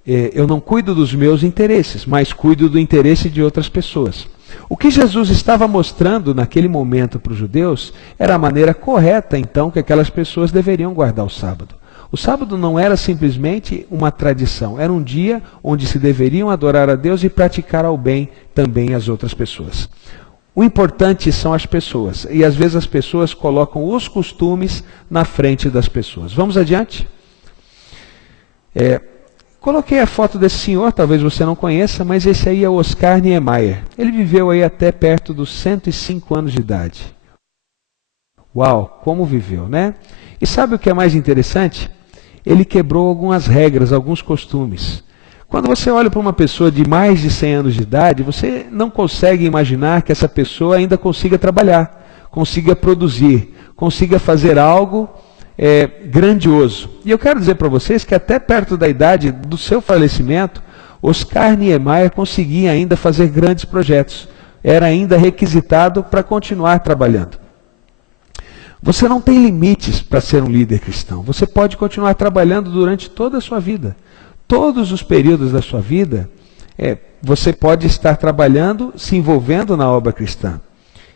Eu não cuido dos meus interesses, mas cuido do interesse de outras pessoas. O que Jesus estava mostrando naquele momento para os judeus era a maneira correta, então, que aquelas pessoas deveriam guardar o sábado. O sábado não era simplesmente uma tradição, era um dia onde se deveriam adorar a Deus e praticar ao bem também as outras pessoas. O importante são as pessoas, e às vezes as pessoas colocam os costumes na frente das pessoas. Vamos adiante? Coloquei a foto desse senhor, talvez você não conheça, mas esse aí é o Oscar Niemeyer. Ele viveu aí até perto dos 105 anos de idade. Uau, como viveu, né? E sabe o que é mais interessante? Ele quebrou algumas regras, alguns costumes. Quando você olha para uma pessoa de mais de 100 anos de idade, você não consegue imaginar que essa pessoa ainda consiga trabalhar, consiga produzir, consiga fazer algo grandioso. E eu quero dizer para vocês que até perto da idade do seu falecimento, Oscar Niemeyer conseguia ainda fazer grandes projetos. Era ainda requisitado para continuar trabalhando. Você não tem limites para ser um líder cristão. Você pode continuar trabalhando durante toda a sua vida. Todos os períodos da sua vida, você pode estar trabalhando, se envolvendo na obra cristã.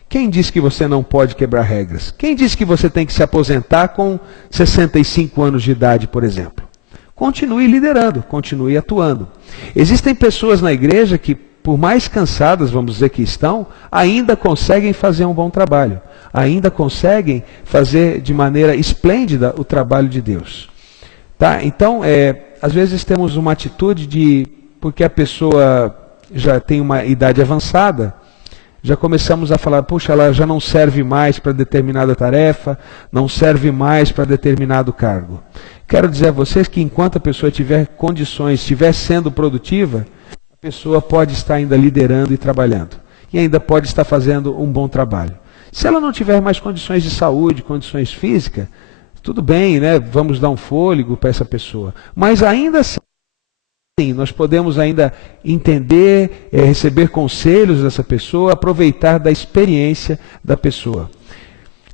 Quem diz que você não pode quebrar regras? Quem diz que você tem que se aposentar com 65 anos de idade, por exemplo? Continue liderando, continue atuando. Existem pessoas na igreja que, por mais cansadas, vamos dizer que estão, ainda conseguem fazer um bom trabalho. Ainda conseguem fazer de maneira esplêndida o trabalho de Deus. Tá? Então, às vezes temos uma atitude porque a pessoa já tem uma idade avançada, já começamos a falar, puxa, ela já não serve mais para determinada tarefa, não serve mais para determinado cargo. Quero dizer a vocês que enquanto a pessoa tiver condições, estiver sendo produtiva, a pessoa pode estar ainda liderando e trabalhando. E ainda pode estar fazendo um bom trabalho. Se ela não tiver mais condições de saúde, condições físicas, tudo bem, né? Vamos dar um fôlego para essa pessoa. Mas ainda assim, nós podemos ainda entender, receber conselhos dessa pessoa, aproveitar da experiência da pessoa.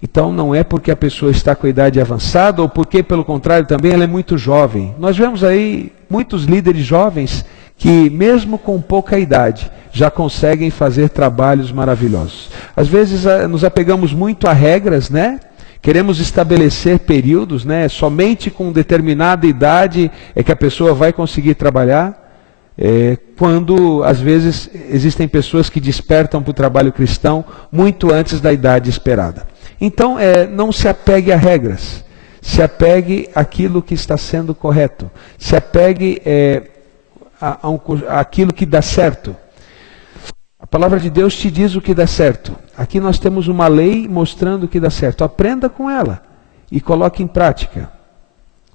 Então não é porque a pessoa está com a idade avançada ou porque, pelo contrário, também ela é muito jovem. Nós vemos aí muitos líderes jovens que, mesmo com pouca idade, já conseguem fazer trabalhos maravilhosos. Às vezes nos apegamos muito a regras, né? Queremos estabelecer períodos, né? Somente com determinada idade é que a pessoa vai conseguir trabalhar. Quando, às vezes, existem pessoas que despertam para o trabalho cristão muito antes da idade esperada. Então, não se apegue a regras. Se apegue àquilo que está sendo correto. Se apegue àquilo que dá certo. A palavra de Deus te diz o que dá certo. Aqui nós temos uma lei mostrando o que dá certo. Aprenda com ela e coloque em prática.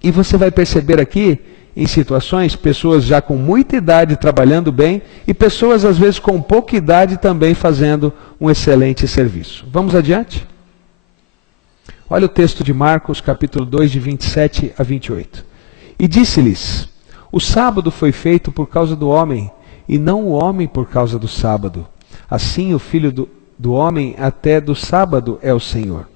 E você vai perceber aqui, em situações, pessoas já com muita idade trabalhando bem e pessoas às vezes com pouca idade também fazendo um excelente serviço. Vamos adiante? Olha o texto de Marcos, capítulo 2, de 27 a 28. E disse-lhes: o sábado foi feito por causa do homem, e não o homem por causa do sábado. Assim o Filho do homem até do sábado é o Senhor.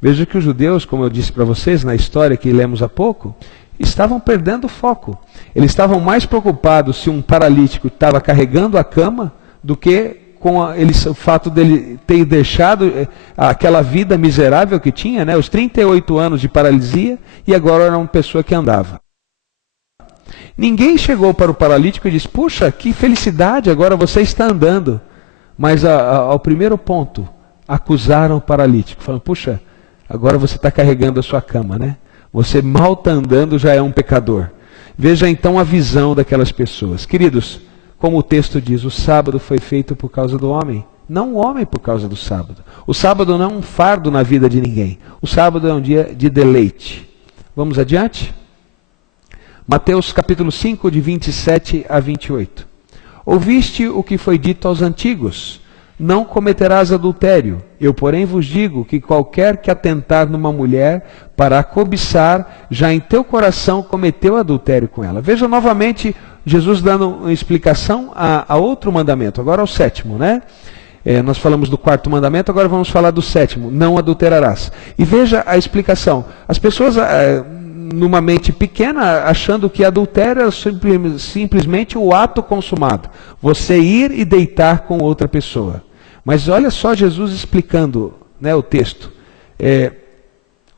Veja que os judeus, como eu disse para vocês na história que lemos há pouco, estavam perdendo o foco. Eles estavam mais preocupados se um paralítico estava carregando a cama do que com o fato dele ter deixado aquela vida miserável que tinha, né? Os 38 anos de paralisia, e agora era uma pessoa que andava. Ninguém chegou para o paralítico e disse: puxa, que felicidade, agora você está andando. Mas ao primeiro ponto, acusaram o paralítico, falando: puxa, agora você está carregando a sua cama, né? Você mal está andando, já é um pecador. Veja então a visão daquelas pessoas. Queridos, como o texto diz, o sábado foi feito por causa do homem, não o homem por causa do sábado. O sábado não é um fardo na vida de ninguém. O sábado é um dia de deleite. Vamos adiante? Mateus capítulo 5, de 27 a 28. Ouviste o que foi dito aos antigos: não cometerás adultério. Eu, porém, vos digo que qualquer que atentar numa mulher para a cobiçar, já em teu coração cometeu adultério com ela. Veja novamente Jesus dando uma explicação a outro mandamento, agora ao sétimo, né? Nós falamos do quarto mandamento, agora vamos falar do sétimo: não adulterarás. E veja a explicação. As pessoas, numa mente pequena, achando que adultério é simplesmente o ato consumado. Você ir e deitar com outra pessoa. Mas olha só Jesus explicando, né, o texto.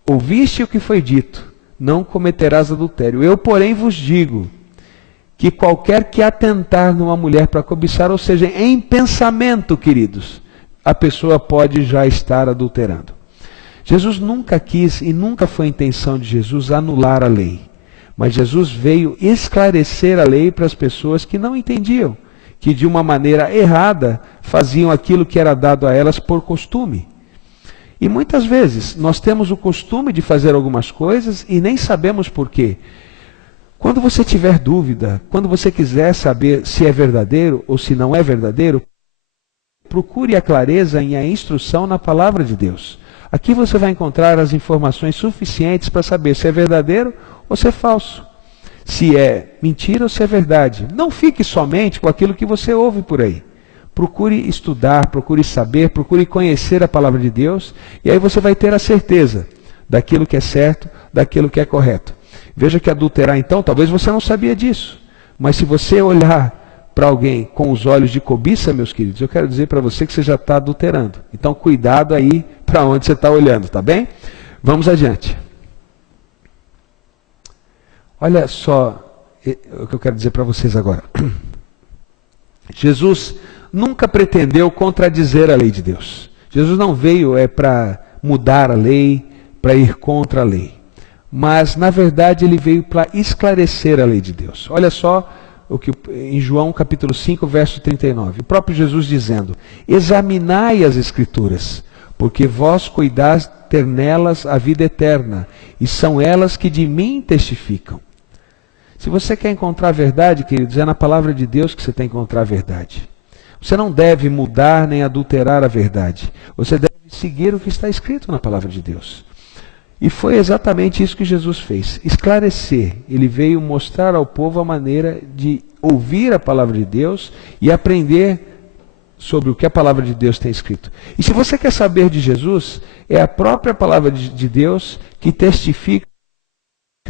Ouviste o que foi dito: não cometerás adultério. Eu, porém, vos digo que qualquer que atentar numa mulher para cobiçar, ou seja, em pensamento, queridos, a pessoa pode já estar adulterando. Jesus nunca quis e nunca foi a intenção de Jesus anular a lei. Mas Jesus veio esclarecer a lei para as pessoas que não entendiam, que de uma maneira errada faziam aquilo que era dado a elas por costume. E muitas vezes nós temos o costume de fazer algumas coisas e nem sabemos por quê. Quando você tiver dúvida, quando você quiser saber se é verdadeiro ou se não é verdadeiro, procure a clareza e a instrução na palavra de Deus. Aqui você vai encontrar as informações suficientes para saber se é verdadeiro ou se é falso. Se é mentira ou se é verdade. Não fique somente com aquilo que você ouve por aí. Procure estudar, procure saber, procure conhecer a palavra de Deus, e aí você vai ter a certeza daquilo que é certo, daquilo que é correto. Veja que adulterar, então, talvez você não sabia disso, mas se você olhar para alguém com os olhos de cobiça, meus queridos, eu quero dizer para você que você já está adulterando. Então, cuidado aí para onde você está olhando, tá bem? Vamos adiante. Olha só o que eu quero dizer para vocês agora. Jesus nunca pretendeu contradizer a lei de Deus. Jesus não veio para mudar a lei, para ir contra a lei. Mas, na verdade, ele veio para esclarecer a lei de Deus. Olha só o que em João capítulo 5, verso 39. O próprio Jesus dizendo: examinai as Escrituras, porque vós cuidais ter nelas a vida eterna, e são elas que de mim testificam. Se você quer encontrar a verdade, queridos, é na palavra de Deus que você tem que encontrar a verdade. Você não deve mudar nem adulterar a verdade. Você deve seguir o que está escrito na palavra de Deus. E foi exatamente isso que Jesus fez, esclarecer. Ele veio mostrar ao povo a maneira de ouvir a palavra de Deus e aprender sobre o que a palavra de Deus tem escrito. E se você quer saber de Jesus, é a própria palavra de Deus que testifica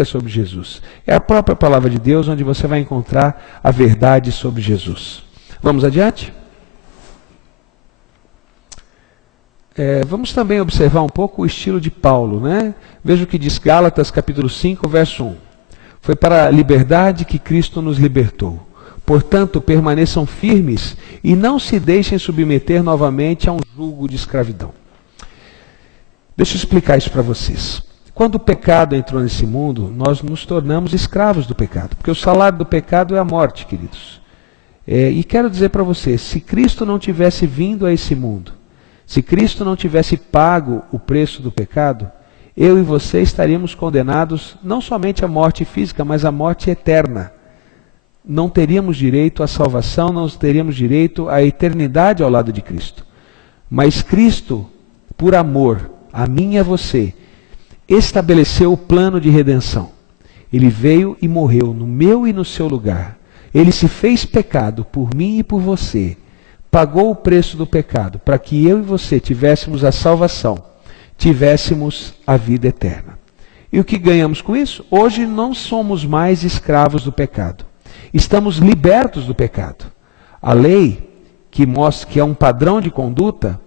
sobre Jesus. É a própria palavra de Deus onde você vai encontrar a verdade sobre Jesus. Vamos adiante? Vamos também observar um pouco o estilo de Paulo, né? Veja o que diz Gálatas capítulo 5, verso 1. Foi para a liberdade que Cristo nos libertou. Portanto, permaneçam firmes e não se deixem submeter novamente a um jugo de escravidão. Deixa eu explicar isso para vocês. Quando o pecado entrou nesse mundo, nós nos tornamos escravos do pecado, porque o salário do pecado é a morte, queridos. E quero dizer para você, se Cristo não tivesse vindo a esse mundo, se Cristo não tivesse pago o preço do pecado, eu e você estaríamos condenados não somente à morte física, mas à morte eterna. Não teríamos direito à salvação, não teríamos direito à eternidade ao lado de Cristo. Mas Cristo, por amor a mim e a você, estabeleceu o plano de redenção. Ele veio e morreu no meu e no seu lugar. Ele se fez pecado por mim e por você. Pagou o preço do pecado para que eu e você tivéssemos a salvação, tivéssemos a vida eterna. E o que ganhamos com isso? Hoje não somos mais escravos do pecado. Estamos libertos do pecado. A lei, que mostra que é um padrão de conduta,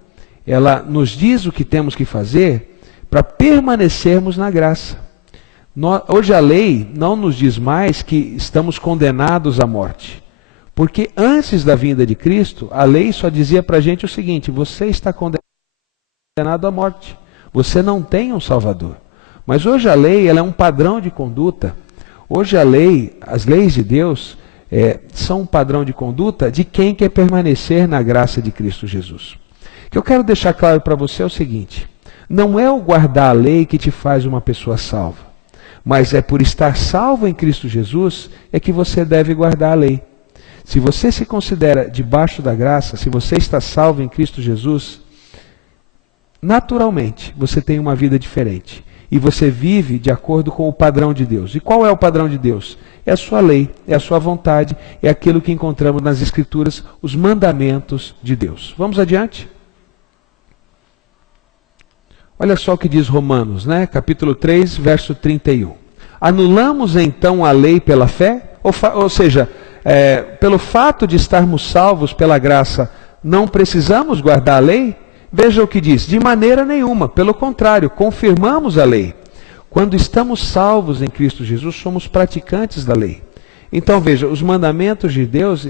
ela nos diz o que temos que fazer para permanecermos na graça. Hoje a lei não nos diz mais que estamos condenados à morte. Porque antes da vinda de Cristo, a lei só dizia para a gente o seguinte: você está condenado à morte. Você não tem um Salvador. Mas hoje a lei ela é um padrão de conduta. Hoje a lei, as leis de Deus, são um padrão de conduta de quem quer permanecer na graça de Cristo Jesus. O que eu quero deixar claro para você é o seguinte: não é o guardar a lei que te faz uma pessoa salva, mas é por estar salvo em Cristo Jesus é que você deve guardar a lei. Se você se considera debaixo da graça, se você está salvo em Cristo Jesus, naturalmente você tem uma vida diferente. E você vive de acordo com o padrão de Deus. E qual é o padrão de Deus? É a sua lei, é a sua vontade, é aquilo que encontramos nas Escrituras, os mandamentos de Deus. Vamos adiante? Olha só o que diz Romanos, capítulo 3, verso 31. Anulamos então a lei pela fé? Ou seja, pelo fato de estarmos salvos pela graça, não precisamos guardar a lei? Veja o que diz: de maneira nenhuma, pelo contrário, confirmamos a lei. Quando estamos salvos em Cristo Jesus, somos praticantes da lei. Então veja, os mandamentos de Deus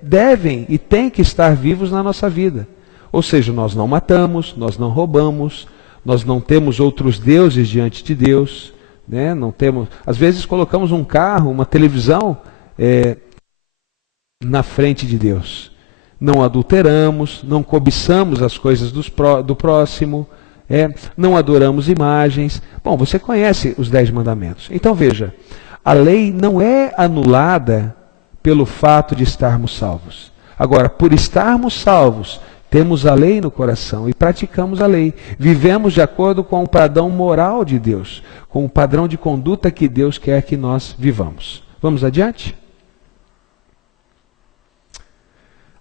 devem e têm que estar vivos na nossa vida. Ou seja, nós não matamos, nós não roubamos, nós não temos outros deuses diante de Deus, não temos. Às vezes colocamos um carro, uma televisão na frente de Deus. Não adulteramos, não cobiçamos as coisas do próximo, não adoramos imagens. Bom, você conhece os 10 mandamentos. Então veja, a lei não é anulada pelo fato de estarmos salvos. Agora, por estarmos salvos, temos a lei no coração e praticamos a lei. Vivemos de acordo com o padrão moral de Deus, com o padrão de conduta que Deus quer que nós vivamos. Vamos adiante?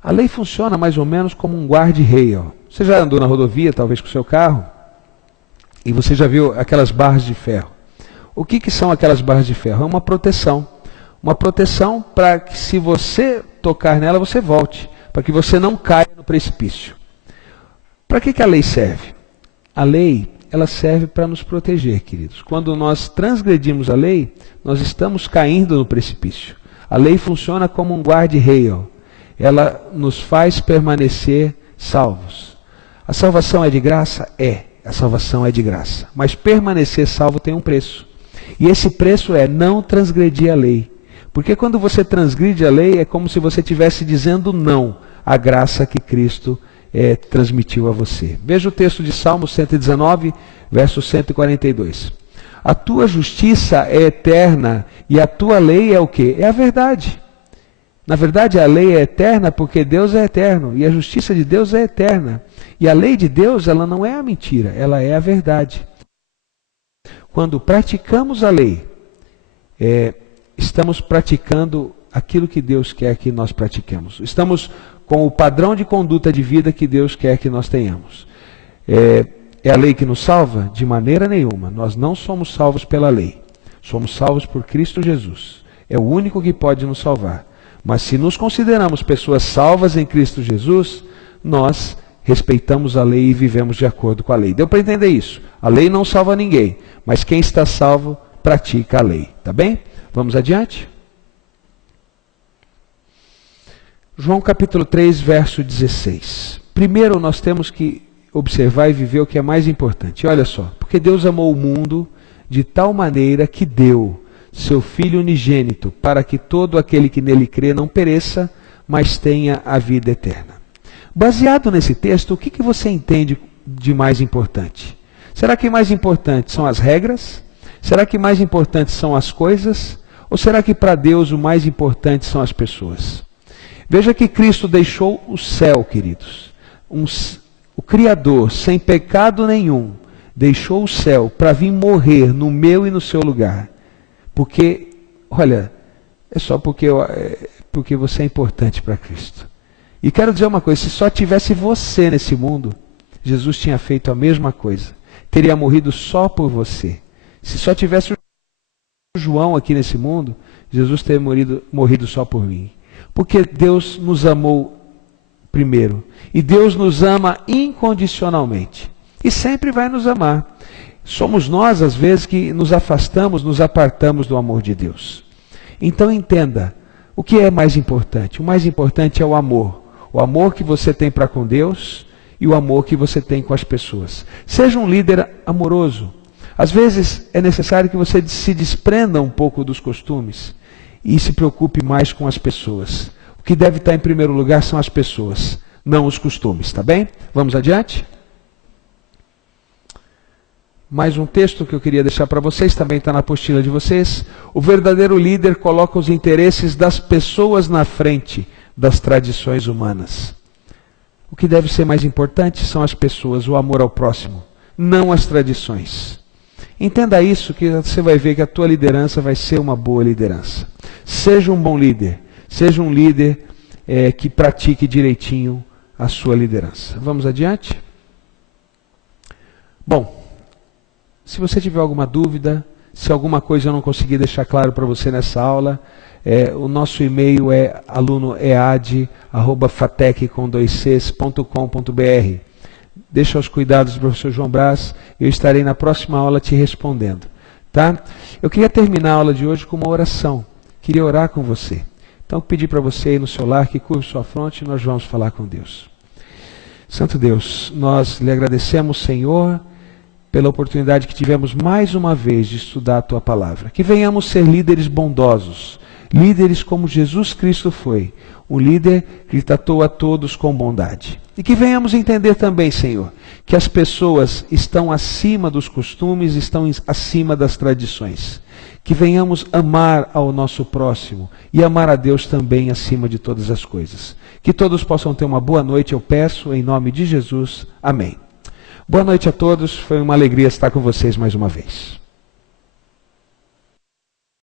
A lei funciona mais ou menos como um guarda-reio. Você já andou na rodovia, talvez com o seu carro, e você já viu aquelas barras de ferro. O que são aquelas barras de ferro? É uma proteção. Uma proteção para que, se você tocar nela, você volte. Para que você não caia no precipício. Para que a lei serve? A lei, ela serve para nos proteger, queridos. Quando nós transgredimos a lei, nós estamos caindo no precipício. A lei funciona como um guarda-reio. Ela nos faz permanecer salvos. A salvação é de graça? A salvação é de graça. Mas permanecer salvo tem um preço. E esse preço é não transgredir a lei. Porque quando você transgride a lei, é como se você estivesse dizendo não à graça que Cristo transmitiu a você. Veja o texto de Salmo 119, verso 142. A tua justiça é eterna e a tua lei é o quê? É a verdade. Na verdade, a lei é eterna porque Deus é eterno e a justiça de Deus é eterna. E a lei de Deus, ela não é a mentira, ela é a verdade. Quando praticamos a lei, estamos praticando aquilo que Deus quer que nós pratiquemos. Estamos com o padrão de conduta de vida que Deus quer que nós tenhamos. É a lei que nos salva? De maneira nenhuma. Nós não somos salvos pela lei. Somos salvos por Cristo Jesus. É o único que pode nos salvar. Mas se nos consideramos pessoas salvas em Cristo Jesus, nós respeitamos a lei e vivemos de acordo com a lei. Deu para entender isso? A lei não salva ninguém, mas quem está salvo pratica a lei. Tá bem? Vamos adiante? João capítulo 3, verso 16. Primeiro nós temos que observar e viver o que é mais importante. Olha só, porque Deus amou o mundo de tal maneira que deu seu Filho unigênito, para que todo aquele que nele crê não pereça, mas tenha a vida eterna. Baseado nesse texto, o que você entende de mais importante? Será que mais importante são as regras? Será que mais importante são as coisas? Ou será que para Deus o mais importante são as pessoas? Veja que Cristo deixou o céu, queridos. O Criador, sem pecado nenhum, deixou o céu para vir morrer no meu e no seu lugar. Porque, olha, é só porque você é importante para Cristo. E quero dizer uma coisa, se só tivesse você nesse mundo, Jesus tinha feito a mesma coisa. Teria morrido só por você. Se só tivesse o João aqui nesse mundo, Jesus teria morrido só por mim. Porque Deus nos amou primeiro. E Deus nos ama incondicionalmente. E sempre vai nos amar. Somos nós, às vezes, que nos afastamos, nos apartamos do amor de Deus. Então entenda, o que é mais importante? O mais importante é o amor. O amor que você tem para com Deus e o amor que você tem com as pessoas. Seja um líder amoroso. Às vezes é necessário que você se desprenda um pouco dos costumes e se preocupe mais com as pessoas. O que deve estar em primeiro lugar são as pessoas, não os costumes, tá bem? Vamos adiante? Mais um texto que eu queria deixar para vocês, também está na apostila de vocês. O verdadeiro líder coloca os interesses das pessoas na frente das tradições humanas. O que deve ser mais importante são as pessoas, o amor ao próximo, não as tradições. Entenda isso, que você vai ver que a tua liderança vai ser uma boa liderança. Seja um bom líder, seja um líder que pratique direitinho a sua liderança. Vamos adiante? Bom, se você tiver alguma dúvida, se alguma coisa eu não consegui deixar claro para você nessa aula, o nosso e-mail é alunoead@fatec.com.br. Deixa aos cuidados do professor João Brás, eu estarei na próxima aula te respondendo. Tá? Eu queria terminar a aula de hoje com uma oração. Queria orar com você. Então, pedi para você aí no seu lar que curve sua fronte e nós vamos falar com Deus. Santo Deus, nós lhe agradecemos, Senhor, pela oportunidade que tivemos mais uma vez de estudar a Tua Palavra. Que venhamos ser líderes bondosos, líderes como Jesus Cristo foi, um líder que tratou a todos com bondade. E que venhamos entender também, Senhor, que as pessoas estão acima dos costumes, estão acima das tradições. Que venhamos amar ao nosso próximo e amar a Deus também acima de todas as coisas. Que todos possam ter uma boa noite, eu peço, em nome de Jesus. Amém. Boa noite a todos, foi uma alegria estar com vocês mais uma vez.